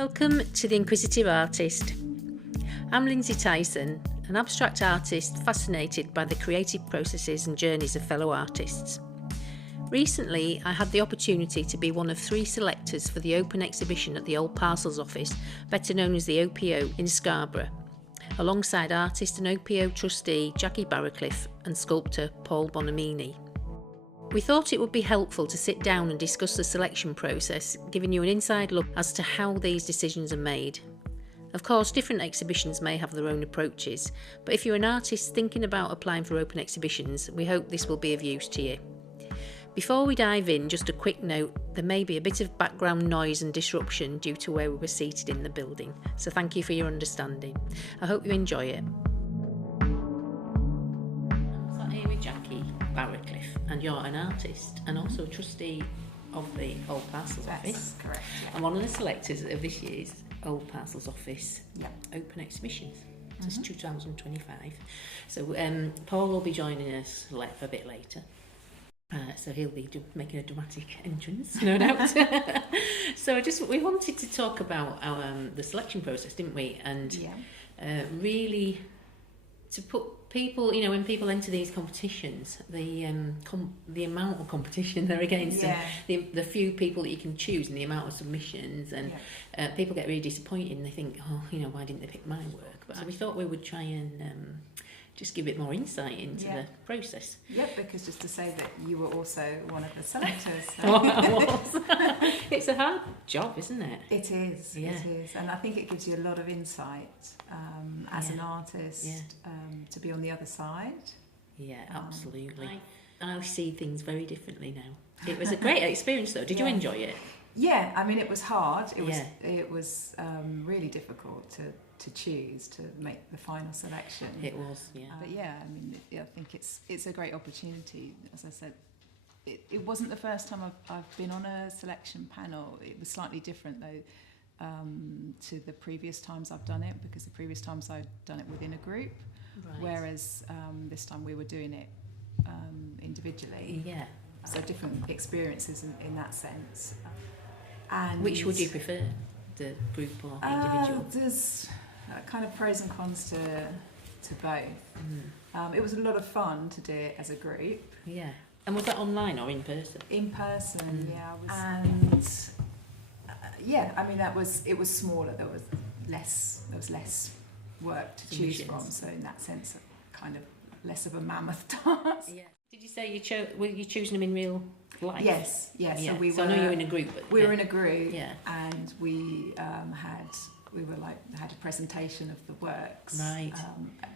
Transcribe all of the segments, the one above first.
Welcome to The Inquisitive Artist. I'm Lindsay Tyson, an abstract artist fascinated by the creative processes and journeys of fellow artists. Recently, I had the opportunity to be one of 3 selectors for the open exhibition at the Old Parcels Office, better known as the OPO, in Scarborough, alongside artist and OPO trustee Jackie Barracliff and sculptor Paul Bonamini. We thought it would be helpful to sit down and discuss the selection process, giving you an inside look as to how these decisions are made. Of course, different exhibitions may have their own approaches, but if you're an artist thinking about applying for open exhibitions, we hope this will be of use to you. Before we dive in, just a quick note, there may be a bit of background noise and disruption due to where we were seated in the building, so thank you for your understanding. I hope you enjoy it. I'm here with Jackie Barracliff, and you're an artist and also a trustee of the Old Parcels Office. That's correct. Yeah. And one of the selectors of this year's Old Parcels Office open exhibitions. So it's 2025. So Paul will be joining us a bit later. So he'll be making a dramatic entrance, no doubt. So we wanted to talk about the selection process, didn't we? And really to put people, when people enter these competitions, the amount of competition they're against, and the few people that you can choose, and the amount of submissions, and people get really disappointed and they think, why didn't they pick my work? But we thought we would try and just give it more insight into the process. Yep, because just to say that you were also one of the selectors. So. I was. It's a hard job, isn't it? It is, it is. And I think it gives you a lot of insight as an artist to be on the other side. Yeah, absolutely. I see things very differently now. It was a great experience though. Did you enjoy it? Yeah, I mean it was hard. It was really difficult to choose to make the final selection. It was, yeah. But I mean, I think it's a great opportunity. As I said, it wasn't the first time I've been on a selection panel. It was slightly different though to the previous times I've done it, because the previous times I'd done it within a group, whereas this time we were doing it individually. Yeah. So different experiences in that sense. And which would you prefer, the group or individual? There's kind of pros and cons to both. It was a lot of fun to do it as a group. Yeah. And was that online or in person? In person, I mean it was smaller. There was less work to choose from. So in that sense, kind of less of a mammoth task. Yeah. Did you say were you choosing them in real life? Yes. Yeah. So I know you're in a group. But we were in a group. Yeah. And we had a presentation of the works. Right.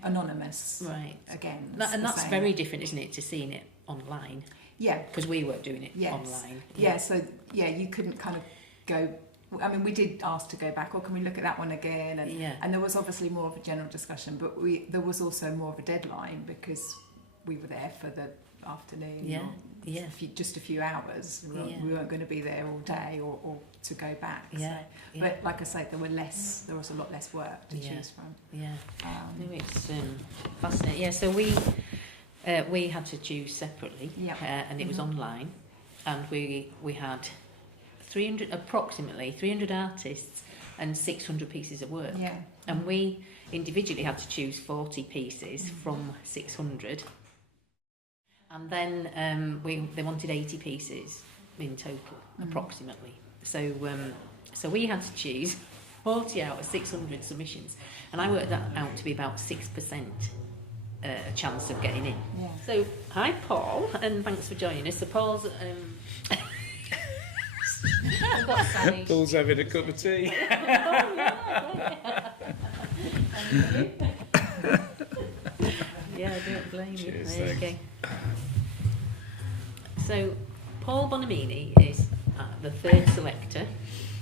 Anonymous. Right. Again. That's very different, isn't it, to seeing it online? Yeah. Because we were doing it online. Yeah. So you couldn't kind of go. I mean, we did ask to go back, or can we look at that one again? And there was obviously more of a general discussion, but there was also more of a deadline because we were there for the afternoon. Yeah. Just a few hours. We weren't going to be there all day or to go back. Yeah. So. But like I say, there was a lot less work to choose from. Yeah. It's fascinating. Yeah. So we had to choose separately. Yeah. And it was online, and we had approximately 300 artists and 600 pieces of work. Yeah. And we individually had to choose 40 pieces from 600. And then they wanted 80 pieces in total, approximately. So we had to choose 40 out of 600 submissions, and I worked that out to be about 6% chance of getting in. Yeah. So hi Paul, and thanks for joining us. So Paul's I've got Sally. Paul's having a cup of tea. Yeah, I don't blame you. Cheers, there thanks. You go. So, Paul Bonamini is the third selector,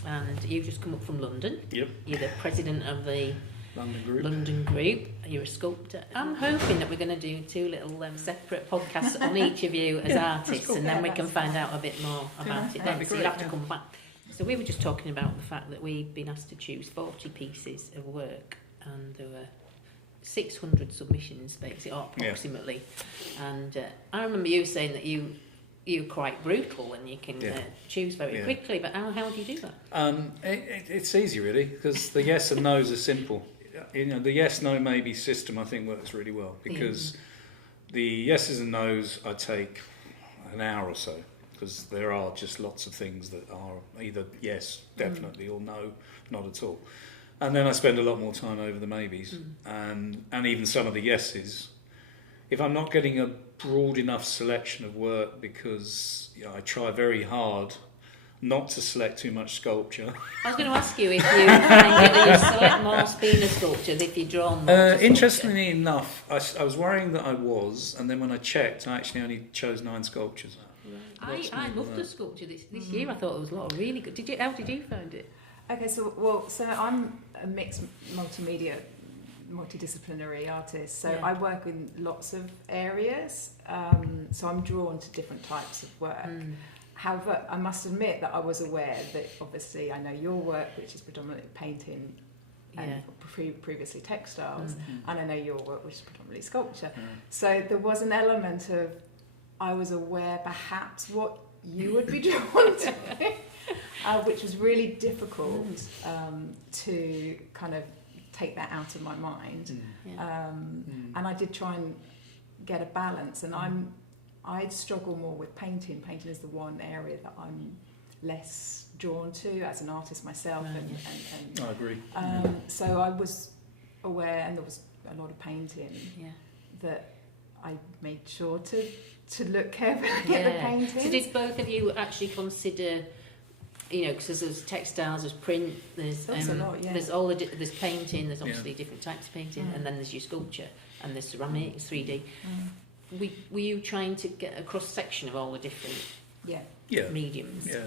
and you've just come up from London. Yep. You're the president of the London Group. You're a sculptor. I'm hoping that we're going to do 2 little separate podcasts on each of you as artists, cool. And then we can find out a bit more about it then. So you'll have to come back. So we were just talking about the fact that we've been asked to choose 40 pieces of work, and there were 600 submissions, basically, or approximately. Yeah. And I remember you saying that you you're quite brutal and you can choose very quickly. But how do you do that? It's easy really, because the yes and no's are simple. The yes/no maybe system I think works really well, because the yeses and nos I take an hour or so, because there are just lots of things that are either yes, definitely, or no, not at all. And then I spend a lot more time over the maybes, and even some of the yeses. If I'm not getting a broad enough selection of work, because I try very hard not to select too much sculpture. I was going to ask you if you find that you select more Spina sculptures if you're drawn more to Interestingly enough, I was worrying that I was, and then when I checked, I actually only chose 9 sculptures. I loved the sculpture this year. I thought there was a lot of really good. How did you find it? Okay, so I'm a mixed multidisciplinary artist, so I work in lots of areas, so I'm drawn to different types of work. However, I must admit that I was aware that obviously I know your work, which is predominantly painting and previously textiles, and I know your work, which is predominantly sculpture. So there was an element of, I was aware perhaps what you would be drawn to, which was really difficult to kind of take that out of my mind. And I did try and get a balance, and I'd struggle more with painting. Painting is the one area that I'm less drawn to as an artist myself. And I agree. So I was aware, and there was a lot of painting that I made sure to look carefully at the paintings. So did both of you actually consider, because there's textiles, there's print, there's a lot, there's there's painting, there's obviously different types of painting, and then there's your sculpture, and there's ceramic, 3D. Were you trying to get a cross section of all the different mediums? Yeah,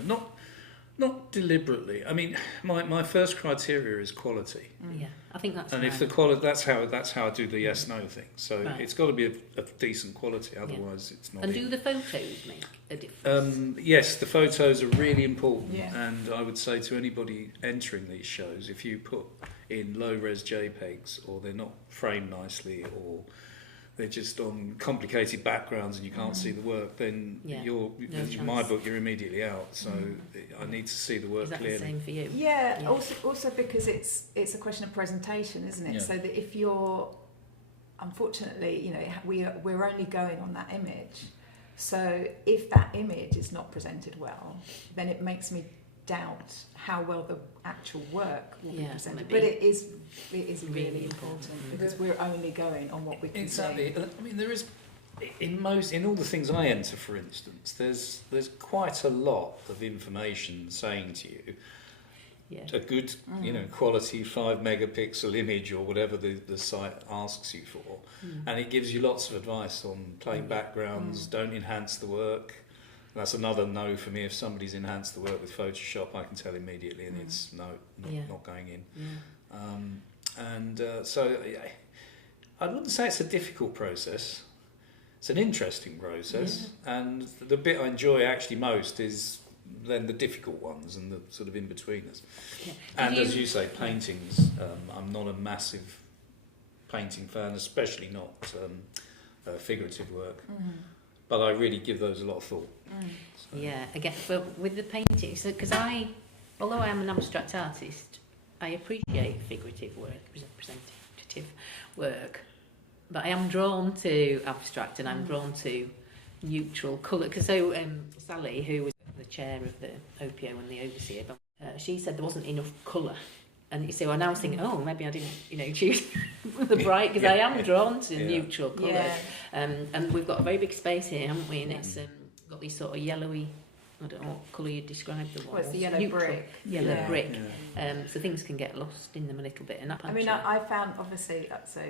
not deliberately. I mean, my first criteria is quality. Yeah, I think that's. And if the quality, that's how I do the yes/no thing. So it's got to be a decent quality, otherwise it's not. And do the photos make a difference? Yes, the photos are really important. And I would say to anybody entering these shows, if you put in low-res JPEGs, or they're not framed nicely, or they're just on complicated backgrounds and you can't see the work, then in my book you're immediately out. So I need to see the work clearly. Is that the same for you? Yeah. Also because it's a question of presentation, isn't it? Yeah. So that if you're, unfortunately, we're only going on that image. So if that image is not presented well, then it makes me doubt how well the actual work will be presented. But it is really important, because we're only going on what we can see. Exactly. I mean, there is in all the things I enter, for instance, there's quite a lot of information saying to you a good quality 5 megapixel image or whatever the site asks you for, and it gives you lots of advice on plain backgrounds. Don't enhance the work. That's another no for me. If somebody's enhanced the work with Photoshop, I can tell immediately, and it's not going in. So I wouldn't say it's a difficult process. It's an interesting process, and the bit I enjoy actually most is then the difficult ones and the sort of in-betweeners. And as you say, paintings, I'm not a massive painting fan, especially not figurative work. But I really give those a lot of thought. So. Yeah, again, but with the paintings, because although I am an abstract artist, I appreciate figurative work, representative work, but I am drawn to abstract, and I'm drawn to neutral colour. Because Sally, who was the chair of the OPO and the overseer, she said there wasn't enough colour. And so I now was thinking, maybe I didn't, choose the bright, because I am drawn to neutral colours. Yeah. And we've got a very big space here, haven't we? And it's got these sort of yellowy, I don't know what colour you'd describe the walls. Well, it's the yellow neutral, brick. Yellow brick. Yeah. So things can get lost in them a little bit. And I found, obviously, so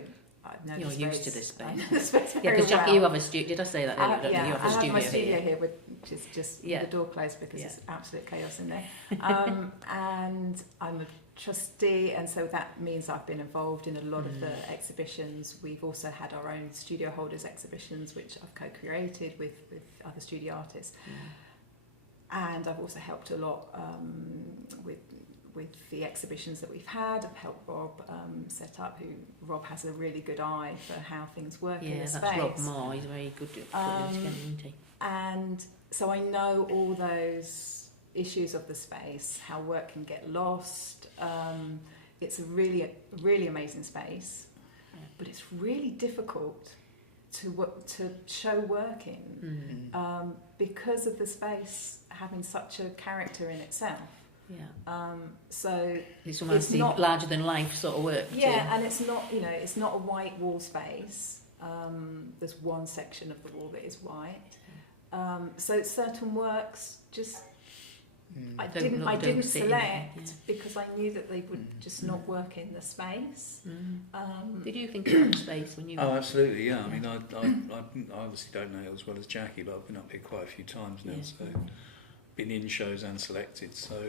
I know you're the used space, to this space. I know the space very because Jackie, well. you have a studio. Did I say that earlier? You have a studio I have my studio here, which is just Yeah. the door closed because it's absolute chaos in there. And I'm a trustee, and so that means I've been involved in a lot of the exhibitions. We've also had our own studio holders exhibitions, which I've co-created with other studio artists. And I've also helped a lot with the exhibitions that we've had. I've helped Rob set up, Rob has a really good eye for how things work in the space. Yeah, that's Rob Moore. He's very good at putting them together, isn't he? And so I know all those issues of the space, how work can get lost. It's a really amazing space, but it's really difficult to show work in because of the space having such a character in itself. Yeah. So it's almost not larger than life sort of work. Yeah, and it's not, you know, it's not a white wall space. There's one section of the wall that is white. So certain works just I didn't select because I knew that they would just not work in the space. Did you think about the space when you? Oh, absolutely, yeah. I mean, I obviously don't know it as well as Jackie, but I've been up here quite a few times now, so been in shows and selected. So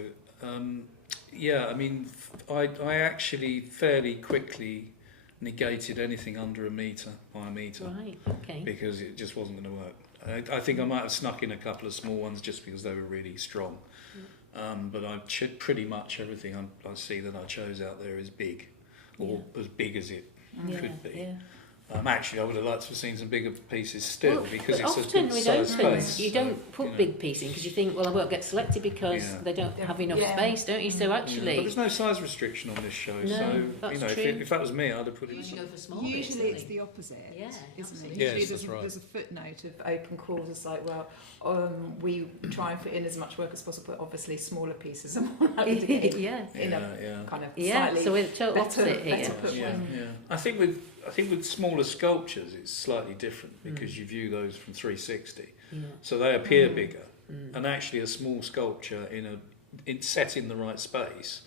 yeah, I mean, I actually fairly quickly negated anything under a metre by a metre, right? Okay. Because it just wasn't going to work. I think I might have snuck in a couple of small ones just because they were really strong. But pretty much everything I see that I chose out there is big, or as big as it could be. Yeah. Actually, I would have liked to have seen some bigger pieces still, because it's a good size space. You don't put big pieces in because you think, well, I won't get selected because they don't have enough space, don't you? So actually, but there's no size restriction on this show. No, so that's you know, true. if that was me, I'd have put it. Usually go for small Usually bits, it's the opposite, isn't it? Yes, Usually that's right. There's a footnote of open calls. It's like, well, we try and fit in as much work as possible, but obviously smaller pieces are more likely to get in a kind of slightly so we're total opposite here. I think with smaller sculptures it's slightly different because you view those from 360, so they appear bigger, and actually a small sculpture set in the right space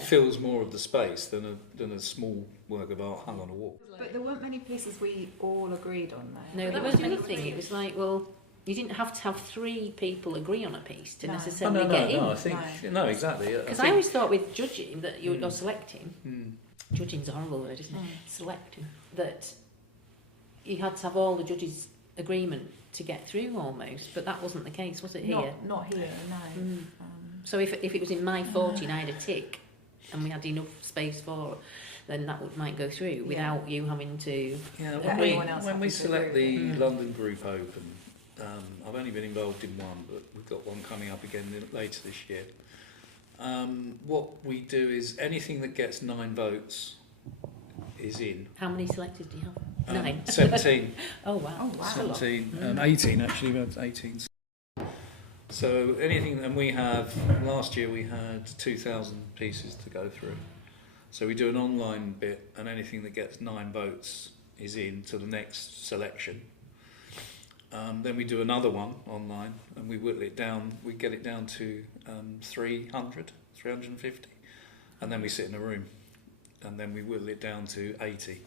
fills more of the space than a small work of art hung on a wall. But there weren't many pieces we all agreed on there. No, there weren't anything. It was like, well, you didn't have to have 3 people agree on a piece to necessarily get in. No, I think no, exactly. Because I always thought with judging that you're selecting. Judging's a horrible word, isn't it? Selecting. That you had to have all the judges' agreement to get through almost, but that wasn't the case, was it here? Not here, no. So if it was in my 40 and I had a tick and we had enough space for it, then that might go through without you having to agree. When we select the London group open, I've only been involved in one, but we've got one coming up again later this year. What we do is anything that gets 9 votes is in. How many selected do you have? 9. 17. Oh wow. 17. 18 actually, about 18. So anything, and we have, last year we had 2,000 pieces to go through. So we do an online bit, and anything that gets 9 votes is in to the next selection. Then we do another one online, and we whittle it down. We get it down to 350, and then we sit in a room, and then we whittle it down to 80.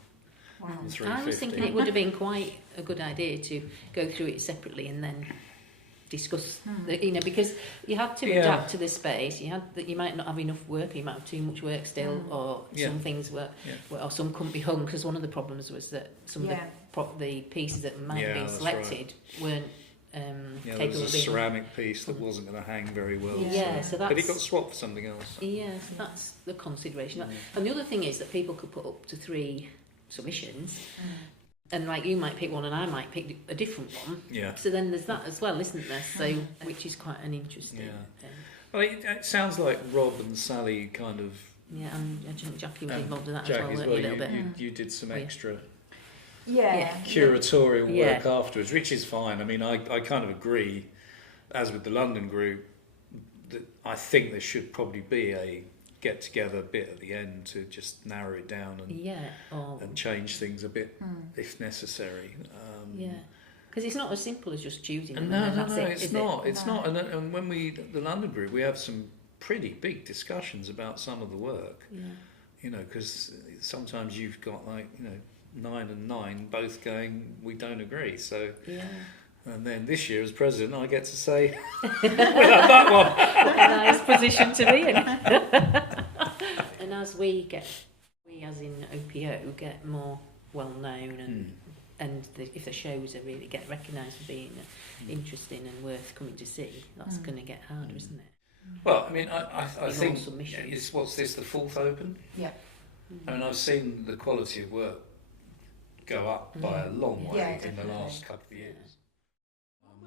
Wow. I was thinking it would have been quite a good idea to go through it separately and then discuss, because you had to adapt to the space. You had that you might not have enough work, you might have too much work still, or some things were, or some couldn't be hung. Because one of the problems was that some of the pieces that might have been selected weren't there was a ceramic piece that wasn't going to hang very well. So that's, but it got swapped for something else. Yeah, so that's the consideration. And the other thing is that people could put up to 3 submissions. And like you might pick one and I might pick a different one. Yeah. So then there's that as well, isn't there? So which is quite an interesting. Well, it sounds like Rob and Sally kind of. Yeah, and I think Jackie was involved in that Jack as well, as weren't well. you, a little bit? You did some extra. Curatorial work afterwards, which is fine. I mean, I kind of agree, as with the London group, that I think there should probably be a get-together bit at the end to just narrow it down and change things a bit if necessary. Because it's not as simple as just choosing. It's not. It's not. And when the London group, we have some pretty big discussions about some of the work. You know, because sometimes you've got 9 and 9 both going, we don't agree. So. And then this year, as president, I get to say, we'll have that one. A nice position to be in. And as we as in OPO, get more well known, and if the shows are really get recognised for being interesting and worth coming to see, that's going to get harder, isn't it? Well, I mean, I think what's this, the 4th open? Yeah. I mean, I've seen the quality of work go up by a long way in the last couple of years.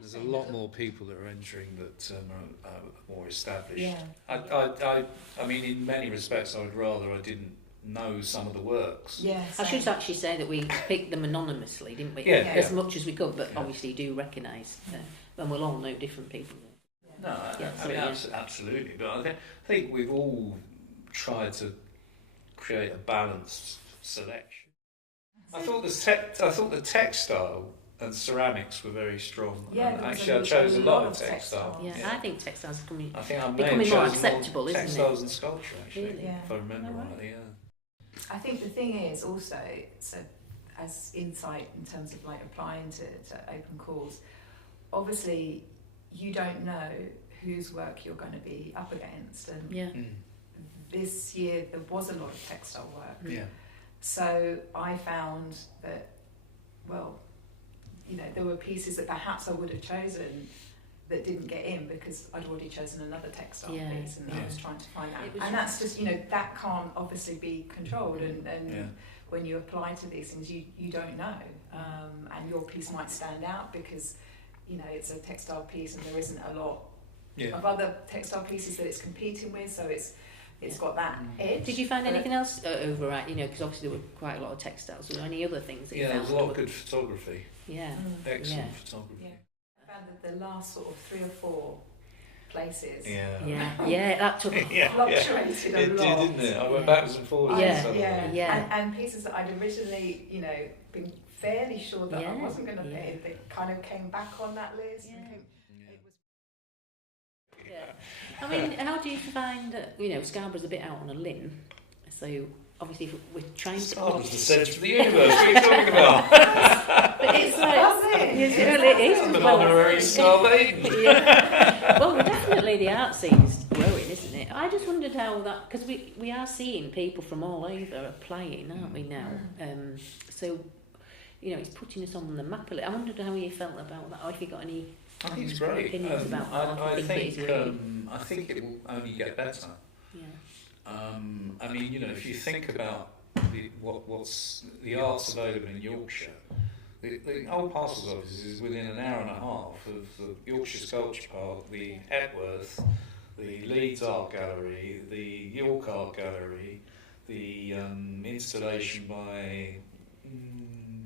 There's a lot more people that are entering that are more established. Yeah. I mean, in many respects, I would rather I didn't know some of the works. Yeah, I should actually say that we picked them anonymously, didn't we? Yeah, As much as we could, but Yeah. obviously do recognise, and we'll all know different people. No, Yeah, I mean, absolutely. But I think we've all tried to create a balanced selection. I thought the textile and ceramics were very strong. Yeah, And there was actually, I chose a lot of textile. Yeah, I think textiles are coming. I think I may becoming have more chosen acceptable, isn't it? textiles and sculpture, actually, Really? Yeah. if I remember Oh, right. rightly. Yeah. I think the thing is also, so as insight in terms of like applying to open calls, obviously you don't know whose work you're going to be up against, and Yeah. this year there was a lot of textile work. Yeah. So I found that, well, you know, there were pieces that perhaps I would have chosen that didn't get in because I'd already chosen another textile Yeah. piece, and I was trying to find It that. was And that's just, you know, that can't obviously be controlled, and Yeah. when you apply to these things, you don't know, and your piece might stand out because, you know, it's a textile piece and there isn't a lot Yeah. of other textile pieces that it's competing with, so it's got that edge. Did you find but- anything else overright? You know, because obviously there were quite a lot of textiles. Were there any other things that you Yeah, there found? was a lot of good photography. Yeah. Excellent Yeah. photography. Yeah. I found that the last sort of 3 or 4 places Yeah. Yeah, that took. fluctuated a It did, lot. didn't it? I went Yeah. backwards and forwards. Yeah. on some of them. Yeah. And pieces that I'd originally, you know, been fairly sure that I Yeah. wasn't going to Yeah. pay, they kind of came back on that list. Yeah. And Yeah. it was Yeah. I mean, how do you find that, you know, Scarborough's a bit out on a limb, so obviously if we're trying to... Scarborough's the centre of the universe. What are you talking about? But it's like... Does it? Yes, it really is. I'm an Well, honorary Star Maiden. yeah. Well, definitely the art scene's growing, isn't it? I just wondered how that... Because we are seeing people from all over applying, aren't we, now? So, you know, it's putting us on the map a little. I wondered how you felt about that, or if you got any... I think it's great. Opinions about that. I it is think really... I think it will only get better. Yeah. I mean, you know, if you think about what's the arts available in Yorkshire, the old parcels office is within an hour and a half of the Yorkshire Sculpture Park, the Epworth, the Leeds Art Gallery, the York Art Gallery, the installation by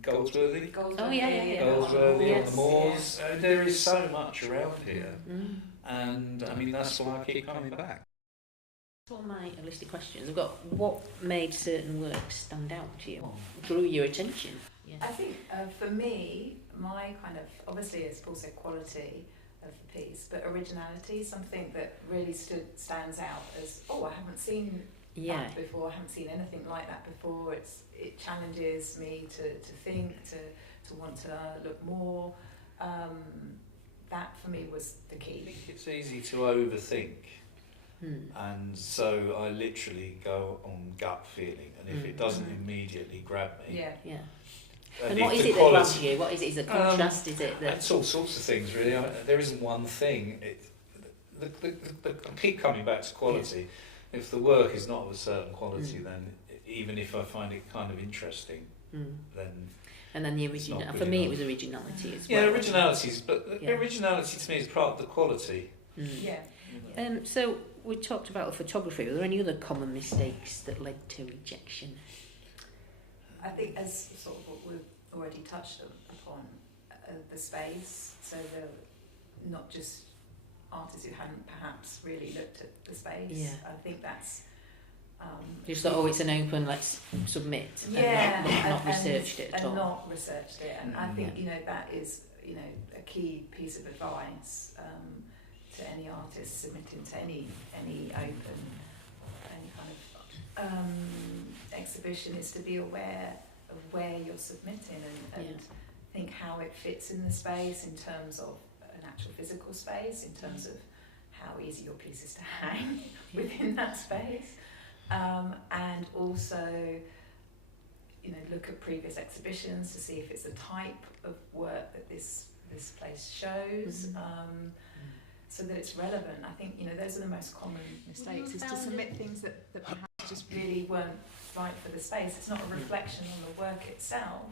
Goldsworthy. Oh, yeah. Goldsworthy on Yes. the moors. There is so much around here, Mm. and I mean that's why I keep coming back. That's all my list of questions. I've got what made certain works stand out to you, drew your attention. Yeah. I think for me, my kind of, obviously as Paul said, quality of the piece, but originality, something that really stands out as, oh, I haven't seen Yeah. that before, I haven't seen anything like that before. It challenges me to think, to want to look more. That for me was the I key. think it's easy to overthink, Hmm. and so I literally go on gut feeling, and if it doesn't immediately grab me, Yeah. Yeah. and And if what is the it that grabs you? What is it? Is it a contrast? Is it that... It's all sorts of things, really. There isn't one thing. I keep coming back to quality. If the work is not of a certain quality, then even if I find it kind of interesting, then And then the It's original. not For good me, it enough. was originality as yeah, well. originalities. But Yeah. originality to me is part of the quality. Yeah. So we talked about the photography. Were there any other common mistakes that led to rejection? I think as sort of what we've already touched upon, the space, so the not just artists who hadn't perhaps really looked at the space. Yeah. I think that's You just thought, oh, it's an open, let's submit. yeah, And not researched it at and all. not researched it, and I think Yeah. you know that is a key piece of advice to any artist submitting to any open any kind of exhibition is to be aware of where you're submitting and Yeah. think how it fits in the space in terms of an actual physical space, in terms of how easy your piece is to hang within that space, and also look at previous exhibitions to see if it's the type of work that this place shows, so that it's relevant. I think those are the most common mistakes, is to submit things that perhaps just really weren't right for the space. It's not a reflection on the work itself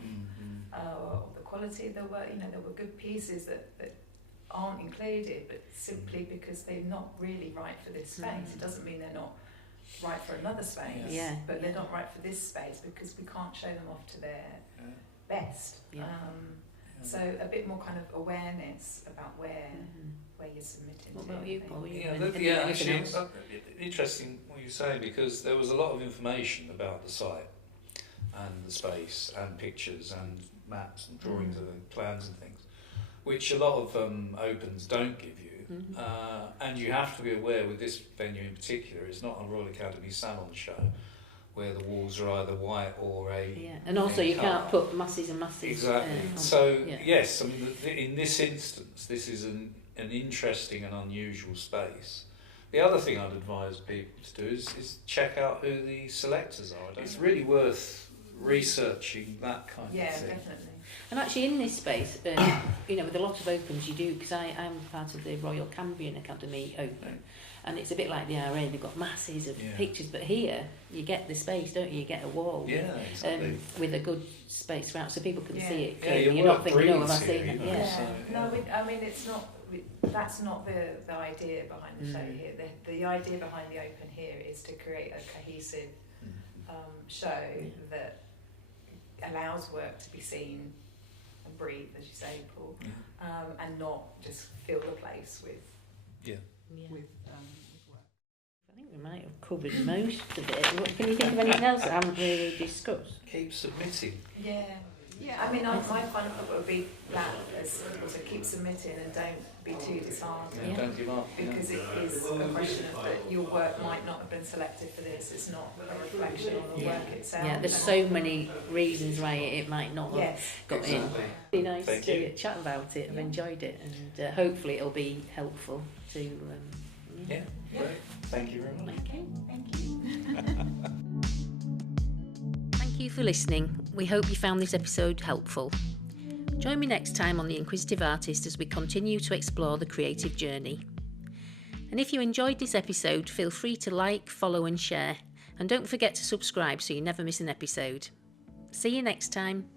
or the quality of the work. There were good pieces that aren't included, but simply because they're not really right for this space. It doesn't mean they're not right for another space, but they're not right for this space because we can't show them off to their best. So a bit more kind of awareness about where you're submitting. What about you, Paul? Actually, it's interesting what you say, because there was a lot of information about the site and the space and pictures and maps and drawings and plans and things, which a lot of opens don't give you. And you have to be aware with this venue in particular, it's not a Royal Academy salon show where the walls are either white or and also you can't put masses and masses. Exactly. So yes, I mean in this instance, this is an interesting and unusual space. The other thing I'd advise people to do is check out who the selectors are. It's really worth researching that kind of thing. Yeah, definitely. And actually in this space, with a lot of opens you do, because I'm part of the Royal Cambrian Academy Open, and it's a bit like the RA, they've got masses of pictures, but here you get the space, don't you? You get a wall with a good space throughout, so people can see it clearly. You're not thinking, have I seen it? No, I mean, it's not. That's not the idea behind the show here. The idea behind the Open here is to create a cohesive show that allows work to be seen and breathe, as you say, Paul, and not just fill the place with work. I think we might have covered most of it. Can you think of anything else that I haven't really discussed? Keep submitting. Yeah, I mean, my final thought would be that as also keep submitting and don't be too disheartened. Don't give up. Because it is a question of that your work might not have been selected for this. It's not a reflection on the work itself. Yeah, there's so many reasons why it might not have got in. It'd be nice to chat about it. I've enjoyed it, and hopefully it'll be helpful to. Great. Thank you very much. Thank you. Thank you for listening. We hope you found this episode helpful. Join me next time on The Inquisitive Artist as we continue to explore the creative journey. And if you enjoyed this episode, feel free to like, follow and share. And don't forget to subscribe so you never miss an episode. See you next time.